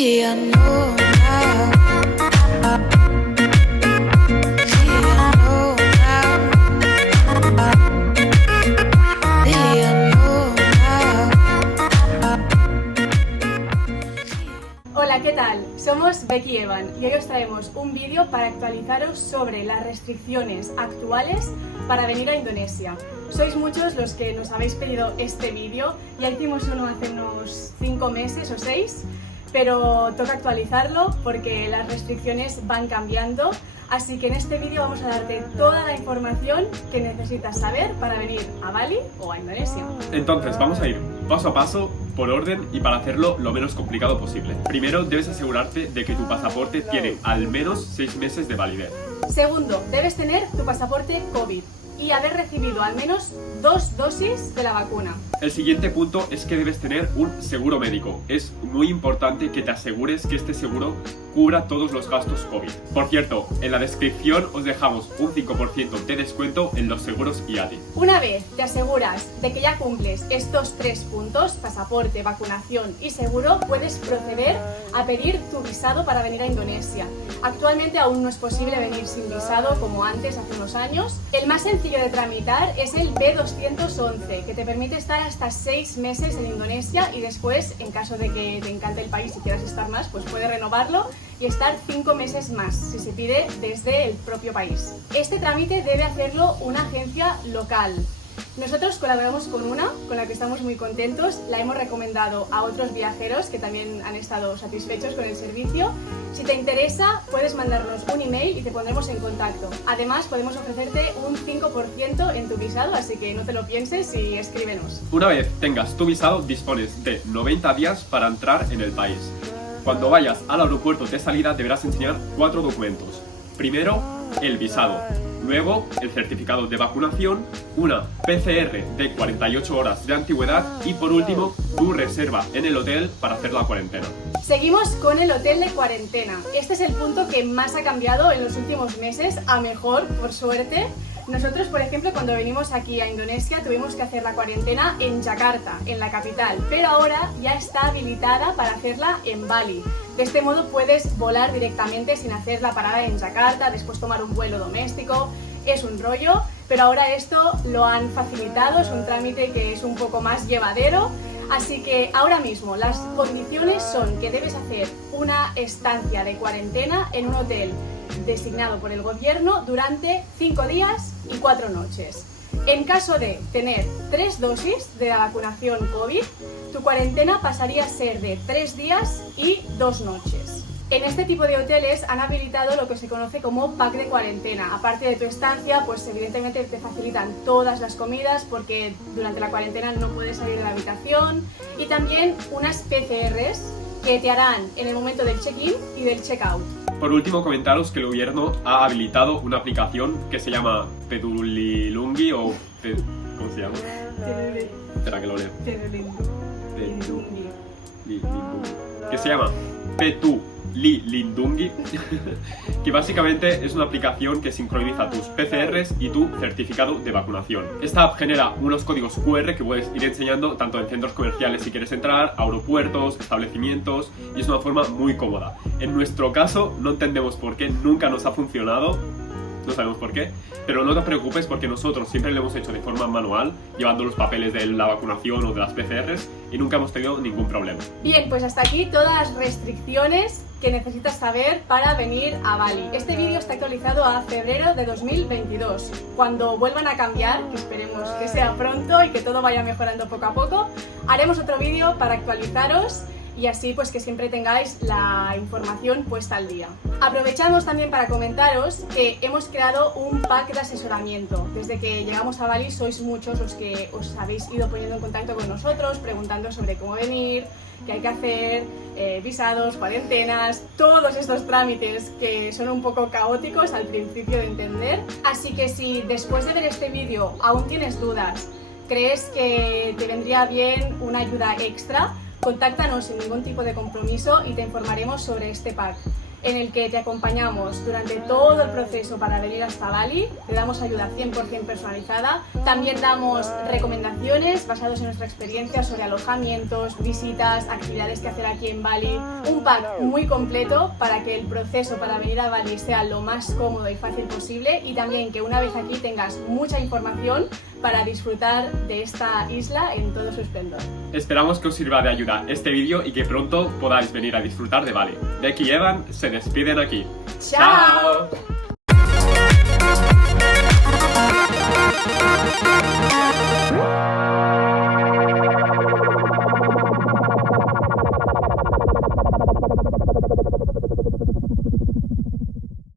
See, I know now. See, I know now. See, I know now. Hola, ¿qué tal? Somos Becky y Evan y hoy os traemos un vídeo para actualizaros sobre las restricciones actuales para venir a Indonesia. Sois muchos los que nos habéis pedido este vídeo, ya hicimos uno hace unos 5 meses o 6, pero toca actualizarlo porque las restricciones van cambiando, así que en este vídeo vamos a darte toda la información que necesitas saber para venir a Bali o a Indonesia. Entonces, vamos a ir paso a paso, por orden y para hacerlo lo menos complicado posible. Primero, debes asegurarte de que tu pasaporte tiene al menos 6 meses de validez. Segundo, debes tener tu pasaporte COVID y haber recibido al menos 2 dosis de la vacuna. El siguiente punto es que debes tener un seguro médico. Es muy importante que te asegures que este seguro cubra todos los gastos COVID. Por cierto, en la descripción os dejamos un 5% de descuento en los seguros IATI. Una vez te aseguras de que ya cumples estos 3 puntos, pasaporte, vacunación y seguro, puedes proceder a pedir tu visado para venir a Indonesia. Actualmente aún no es posible venir sin visado como antes, hace unos años. El más sencillo de tramitar es el B211, que te permite estar hasta 6 meses en Indonesia y después, en caso de que te encante el país y quieras estar más, pues puedes renovarlo y estar 5 meses más, si se pide desde el propio país. Este trámite debe hacerlo una agencia local. Nosotros colaboramos con una, con la que estamos muy contentos, la hemos recomendado a otros viajeros que también han estado satisfechos con el servicio. Si te interesa, puedes mandarnos un email y te pondremos en contacto. Además, podemos ofrecerte un 5% en tu visado, así que no te lo pienses y escríbenos. Una vez tengas tu visado, dispones de 90 días para entrar en el país. Cuando vayas al aeropuerto de salida deberás enseñar 4 documentos. Primero, el visado. Luego, el certificado de vacunación, una PCR de 48 horas de antigüedad y por último, tu reserva en el hotel para hacer la cuarentena. Seguimos con el hotel de cuarentena. Este es el punto que más ha cambiado en los últimos meses, a mejor, por suerte. Nosotros, por ejemplo, cuando venimos aquí a Indonesia tuvimos que hacer la cuarentena en Yakarta, en la capital, pero ahora ya está habilitada para hacerla en Bali. De este modo puedes volar directamente sin hacer la parada en Yakarta, después tomar un vuelo doméstico. Es un rollo, pero ahora esto lo han facilitado, es un trámite que es un poco más llevadero. Así que ahora mismo las condiciones son que debes hacer una estancia de cuarentena en un hotel designado por el gobierno durante 5 días y 4 noches. En caso de tener 3 dosis de la vacunación COVID, tu cuarentena pasaría a ser de 3 días y 2 noches. En este tipo de hoteles han habilitado lo que se conoce como pack de cuarentena. Aparte de tu estancia, pues evidentemente te facilitan todas las comidas porque durante la cuarentena no puedes salir de la habitación, y también unas PCRs que te harán en el momento del check-in y del check-out. Por último, comentaros que el gobierno ha habilitado una aplicación que se llama Pedulilungi o... ¿cómo se llama? Espera que lo leo. Que se llama Pedulilindungi, que básicamente es una aplicación que sincroniza tus PCRs y tu certificado de vacunación. Esta app genera unos códigos QR que puedes ir enseñando tanto en centros comerciales si quieres entrar, aeropuertos, establecimientos, y es una forma muy cómoda. En nuestro caso no entendemos por qué, nunca nos ha funcionado, no sabemos por qué, pero no te preocupes porque nosotros siempre lo hemos hecho de forma manual, llevando los papeles de la vacunación o de las PCRs, y nunca hemos tenido ningún problema. Bien, pues hasta aquí todas las restricciones que necesitas saber para venir a Bali. Este vídeo está actualizado a febrero de 2022. Cuando vuelvan a cambiar, que esperemos que sea pronto y que todo vaya mejorando poco a poco, haremos otro vídeo para actualizaros y así pues que siempre tengáis la información puesta al día. Aprovechamos también para comentaros que hemos creado un pack de asesoramiento. Desde que llegamos a Bali sois muchos los que os habéis ido poniendo en contacto con nosotros, preguntando sobre cómo venir, qué hay que hacer, visados, cuarentenas, todos estos trámites que son un poco caóticos al principio de entender. Así que si después de ver este vídeo aún tienes dudas, crees que te vendría bien una ayuda extra, contáctanos sin ningún tipo de compromiso y te informaremos sobre este pack. en el que te acompañamos durante todo el proceso para venir hasta Bali. Te damos ayuda 100% personalizada. También damos recomendaciones basadas en nuestra experiencia sobre alojamientos, visitas, actividades que hacer aquí en Bali. Un pack muy completo para que el proceso para venir a Bali sea lo más cómodo y fácil posible, y también que una vez aquí tengas mucha información para disfrutar de esta isla en todo su esplendor. Esperamos que os sirva de ayuda este vídeo y que pronto podáis venir a disfrutar de Bali. Becky y Evan se despiden aquí. ¡Chao! ¡Chao!